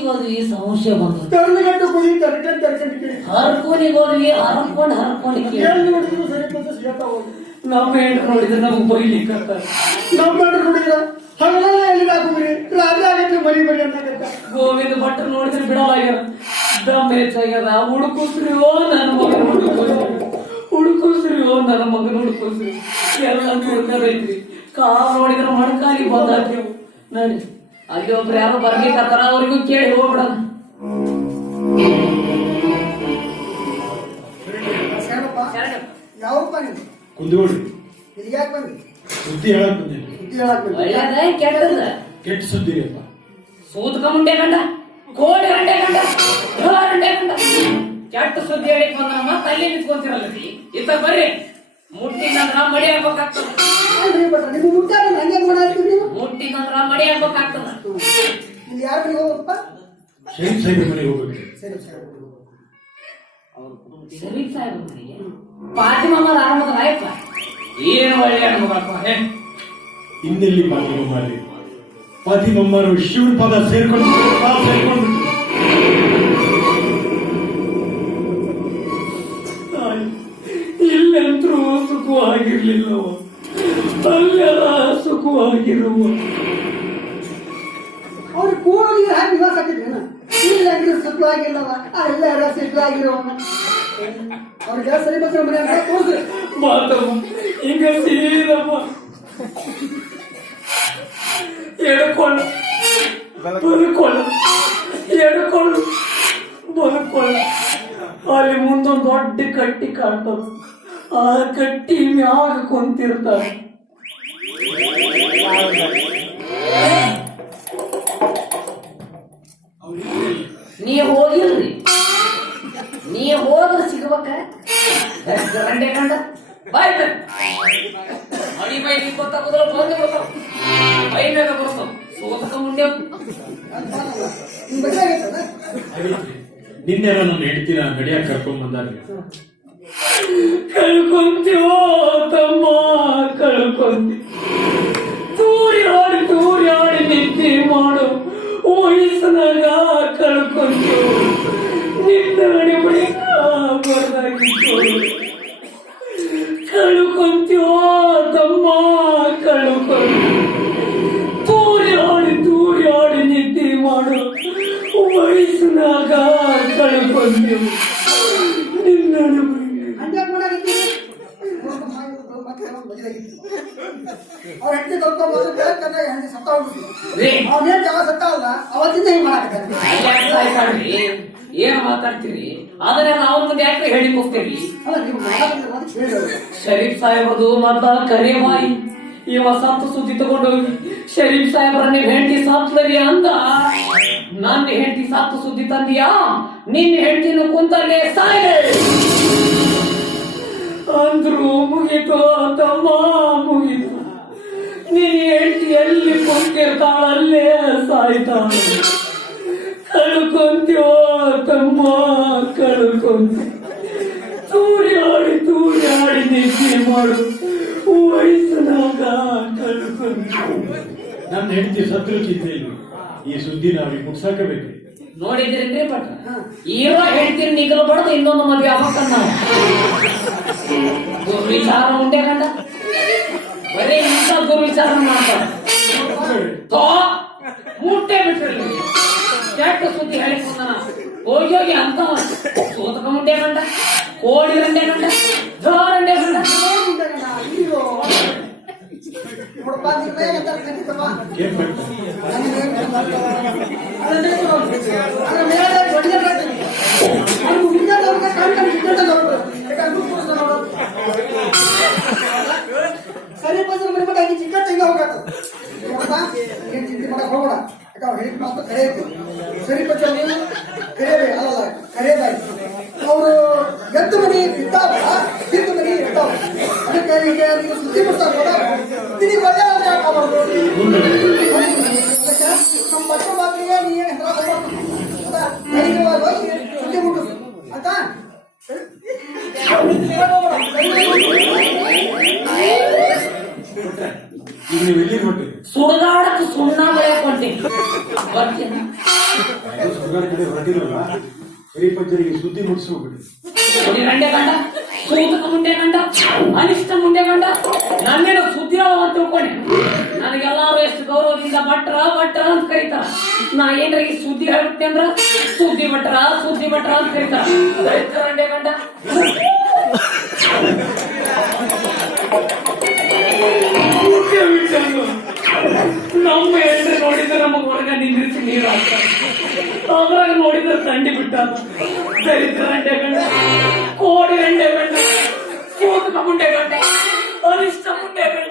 ಹರ್ಕೋನಿಗೆ ಹೋದ್ವಿ ಸಮಸ್ಯೆ ಬಂತು. ತರಗಟ್ಟು ಕುಡಿ ತರ್ಕೊಂಡು ಹರ್ಕೋನಿಗೆ ಹೋದ್ವಿ ಹರ್ಕೊಂಡು ಏನ್ ನೋಡಿದ್ರು ಸರಿ ಬಂದು ಸಿಗತ್ತಾವ. ನಮ್ಮ ಹೆಂಡ್ರು ನೋಡಿದ್ರೆ ನಮ್ಗೆ ಬೈಲಿಕ್ಕೆ ನಮ್ಮ ಹೆಂಡ್ರು ನೋಡಿದ್ರ ಹಗಲೆಲ್ಲ ಎಲ್ಲಿಗೆ ಹಾಕುದ್ರಿ, ರಾತ್ರಿ ಆಗತ್ತೆ ಮರಿ ಅಂತ. ಗೋವಿಂದ ಭಟ್ರು ನೋಡಿದ್ರೆ ಬಿಡಲಾಗ್ಯಾರ, ದಮ್ ಹೆಚ್ಚಾಗ್ಯದ. ಹುಡುಕುಸ್ರಿ ಓ ನನ್ನ ಮಗನ ಹುಡುಕುಸ್ರಿ ಎಲ್ಲ ಹುಡುಕದೈತ್ರಿ. ಕಾಲ್ ನೋಡಿದ್ರೆ ಮಣ್ಕಾಲಿ ಬಂದಾಕ್ಯವು. ನೋಡಿ ಅಲ್ಲಿ ಒಬ್ರು ಯಾರೋ ಬರ್ಲಿಕ್ಕತ್ತಾರ, ಅವ್ರಿಗೂ ಕೇಳಿ ಹೋಗ್ಬಿಡೋಣ. ಯಾವಪ್ಪ ನೀವು ಕುಂದಗೋಳಿ ಇಲ್ಲಿ ಯಾಕೆ ಬಂದ್ರಿ? ಸುದ್ದಿ ಹೇಳಕ್ ಬಂದಿಲ್ಲ. ಒಳ್ಳೆಯದ ಕೆಟ್ಟದ? ಕೆಟ್ಟ ಸುದ್ದಿ ಅಪ್ಪ. ಸೂತಕ ಮುಂಡೆ ಗಂಡ, ಕೋಡಿ ಗಂಟೆ ಗಂಡ, ಗಂಟೆ ಗಂಡ, ಕೆಟ್ಟ ಸುದ್ದಿ ಹೇಳಿ ಬಂದ ಮತ್ತೆ ಅಲ್ಲಿ ನಿಂತ್ಕೊಂತಿರಲ್ಲ. ಇತ್ತ ಬರ್ರಿ, ಮುಟ್ಟಿನಂದ್ರ ಮಡಿ ಆಗ್ಬೇಕಾಗ್ತದ. ಮುಟ್ಟಿನಂದ್ರ ಮಡಿ ಆಗ್ಬೇಕಾಗ್ತದ. ಇಲ್ಲಿ ಯಾರ ಮನೆಗೆ ಹೋಗಪ್ಪ? ಶರೀಫ್ ಸಾಹೇಬ್ ಮನೆಗೆ ಹೋಗ್ಬೇಕು. ಶರೀಫ್ ಸಾಹೇಬ್ ಮನೆಗೆ ಫಾತಿಮಮ್ಮ ಆರಾಮದ ಆಯ್ತ. ಏನು ಒಳ್ಳೆ ಅನುಭವಪ್ಪ. ಇನ್ನೆಲ್ಲಿ ಫಾತಿಮಮ್ಮ? ಫಾತಿಮಮ್ಮರು ಶಿವನ ಪದ ಸೇರ್ಕೊಂಡು ಇಲ್ಲಂತರೂ ಸುಖವಾಗಿರ್ಲಿಲ್ಲವ, ಅಲ್ಲೆಲ್ಲ ಸುಖವಾಗಿರುವ. ಅವ್ರು ಕೂಡ ನೀರು ಹಾಕಿ ನಿವಾಸ ಹಾಕಿದ್ರೇನ? ಇಲ್ಲ ಸುಖವಾಗಿಲ್ಲವ, ಅಲ್ಲೆಲ್ಲ ಸುಖವಾಗಿರುವ. ಅವ್ರಿಗೆ ಸರಿ ಬಸ್ರ ಮನೆ ಅಂತ ತೋರಿಸ್ರಿ. ಮಾತಮ್ಮ ಹಿಂಗ ಸೀದಮ್ಮ ಎಡ್ಕೊಂಡು ಬದುಕೊಳ್ಳ ಅಲ್ಲಿ ಮುಂದೊಂದು ದೊಡ್ಡ ಕಟ್ಟಿ ಕಾಣ್ತದ. ಆ ಕಟ್ಟಿ ಮ್ಯಾಗ ಕುಂತಿರ್ತಾರ. ನೀ ಹೋಗಿಲ್ರಿ, ನೀ ಹೋದ್ರೆ ಸಿಗ್ಬೇಕ. ಗಂಟೆ ಗಂಡ ಬಾಯ್ ಮಡಿ ಬೈ ಗೊತ್ತಾಗೋದ್ರ ಬಂದು ಬರ್ತಾವ, ಬೈ ಮ್ಯಾಗ ಬರ್ತಾವ. ಸೋತಕ ಮುಂದೆ ನಿನ್ನೆ ನನ್ನ ಹೆಂಡತಿನ ಗಡಿಯಾಗ ಕರ್ಕೊಂಡ್ ಬಂದಾಗ ಕಳ್ಕೊಂತೀವೋ ತಮ್ಮ, ಕಳ್ಕೊಂತೀವಿ. ತೂರಿ ಆಡಿ ನಿದ್ದೆ ಮಾಡು ವಯಸ್ಸಿನಾಗ ಕಳ್ಕೊಂತೀವಿ. ನಿನ್ನ ಗಡಿ ಬಳಿಕ ಬರ್ದಾಗಿತ್ತು. ಕಳ್ಕೊಂತೀವೋ ತಮ್ಮ, ಕಳ್ಕೊಂತೀವಿ. ತೂರಿ ಆಡಿ ನಿದ್ದೆ ಮಾಡು ವಯಸ್ಸಿನಾಗ ಕಳ್ಕೊಂತೀವಿ. ನಿನ್ನ ಅವ್ರ ಹೆಂಡತಿ ಕರ್ಕೊಂಡು ಸತ್ತ ಹೋಗ್ಬಿಟ್ಟು ಅವನೇನ್ ಜಾಗ ಸತ್ತ ಅಲ್ಲ, ಅವತ್ತಿಂದ ಹಿಂಗ್ ಮಾಡಾಕತ್ತಾರೆ. ಏನ್ ಮಾತಾಡ್ತೀರಿ? ಅದನ್ನೆಲ್ಲ ಅವ್ರ ಮುಂದೆ ಯಾಕೆ ಹೇಳಿ ಹೋಗ್ತೀರಿ? ಅಲ್ಲ ನೀವು ಶರೀಫ್ ಸಾಹೇಬದು ಮತ್ತ ಕರೆ ಮಾಯಿ ಇವ ಸತ್ತು ಸುದ್ದಿ ತಗೊಂಡೋಗಿ ಶರೀಫ್ ಸಾಹೇಬ್ರ ನಿಮ್ ಹೆಂಡತಿ ಸತ್ತರಿ ಅಂದ. ನನ್ನ ಹೆಂಡತಿ ಸತ್ತು ಸುದ್ದಿ ತಂದಿಯಾ? ನಿನ್ನ ಹೆಂಡತಿನ ಕುಂತಲ್ಲೇ ಸಾಯ ಅಂದ್ರು ಮುಗೀತು ತಮ್ಮ, ಮುಗೀತು. ನಿನ್ನ ಹೆಂಡತಿ ಎಲ್ಲಿ ಕುಂತಿರ್ತಾಳಲ್ಲೇ ಸಾಯ್ತಾಳ. ಕಳ್ಕೊಂತೀವೋ ತಮ್ಮ, ಕಳ್ಕೊಂತೀವಿ. ತೂರಿ ಆಡಿ ನಿದ್ದೆ ಮಾಡು ವಯಸ್ಸಿನಾಗ ಕಳ್ಕೊಂತೀವಿ. ನನ್ನ ಹೆಂಡತಿ ಸತ್ರು ಚಿಂತೆ ಇಲ್ಲ. ಈ ಸುದ್ದಿ ನಾವೀಗ ಮುಟ್ಸಾಕಬೇಕು. ನೋಡಿದ್ರಿ ಪಟ್ಟ ಇರೋ ಹೇಳ್ತೀನಿ ನಿಗಲು ಬಡ್ದು ಇನ್ನೊಂದು ಮದುವೆ ಆಗ್ಬೇಕನ್ನ ದುರ್ವಿಚಾರ ಮುಂದೆ ಗಂಡ ಬರೀ ಇಂಥ ದುರ್ವಿಚಾರ ಮಾಡ್ತಾರೆ. ಮುಟ್ಟೆ ಬಿಟ್ರಿ ಕೆಟ್ಟ ಸುದ್ದಿ ಹೇಳಿಕೊಂಡ ಹೋಗಿ ಅಂತ ಸೋತಕ ಮುಂಡೆ ಗಂಡ, ಕೋಡಿ ಗಂಡೆ ಗಂಡ, ಜೋರಂಡೆ ಗಂಡ. ಸರಿ ಬಸ್ ಮನೆ ಚಿಕ್ಕ ಚೆಂಗ ಹೋಗತ್ತ ಚಿಂತೆ ಮಾಡಕ್ ಹೋಗೋಣ. ಹೇಳಿದ ಮಾತು ಕರೆಯುತ್ತೆ. ಸರಿ ಬಸ್ ಕರೆಯಬೇ ಅಲ್ಲ ಕರೆಯದಾಯ್ತು. ಅವರು ಎದ್ದು ಮನೆ ಬಿದ್ದಾವ, ತಿಂದು ಮನೆ ಇರ್ತಾವ. ಅದಕ್ಕೆ ಈಗ ನೀವು ಸುದ್ದಿ ಬಿಡ್ತಾರ ನಿನಗೆ ಒಳ್ಳೆ ನಮ್ಮ ಮಕ್ಕ ಮಾತಿಗೆ ನೀನು ಹೆಸರು ಹೋಗಿ ಸುದ್ದಿ ಮುಟ್ಟು ಅಂತ ಈಗ ನೀವು ಎಲ್ಲಿಗೆ ಹೊಂಟಿರಿ? ಸುಡಗಾಡಕ್ಕೆ ಸುಣ್ಣ ಬೆಳೆಕೊಂಡಿ ಬರ್ತೀನಿ. ಸುಧಾರ ಕಡೆ ಹೊರಟಿರಲ್ಲ, ಶರೀಫಜ್ಜರಿಗೆ ಸುದ್ದಿ ಮುಟ್ಟಿಸ್ಬಿಡಿ. ಗಂಡೆ ಗಂಡ, ಸೂತಕ ಮುಂಡೆ ಗಂಡ, ಅನಿಷ್ಟ ಮುಂಡೆ ಗಂಡ, ನನ್ನೇನು ಸುದ್ದಿ ಅಂತ ತಿಳ್ಕೊಂಡೆ. ನನಗೆಲ್ಲಾರು ಎಷ್ಟು ಗೌರವದಿಂದ ಭಟ್ರ ಭಟ್ರ ಅಂತ ಕರೀತಾರ. ನಾ ಏನ್ರ ಈ ಸುದ್ದಿ ಹೇಳ್ಬಿಟ್ಟೆ ಅಂದ್ರ ಸುದ್ದಿ ಭಟ್ರ ಅಂತ ಕರೀತಾರ. ಗಂಡೆ ಗಂಡ ನಮ್ಮ ಹೆಂಡ್ರೆ ನೋಡಿದ್ರೆ ನಮಗ್ ಹೊರಗ ನಿಂದಿರಿಸಿ ನೀರು ಹಾಕ್ತಾರೆ. ಅದ್ರಾಗ ನೋಡಿದ್ರೆ ತಂಡಿ ಬಿಟ್ಟ ದರಿದ್ರ ಗಂಡೆ ಗಂಡ, ಕೋಡಿ ಗಂಡೆ ಗಂಡ, ಸೂತಕ ಮುಂಡೆ ಗಂಡ, ಅನಿಷ್ಟ ಮುಂಡೆ ಗಂಡ.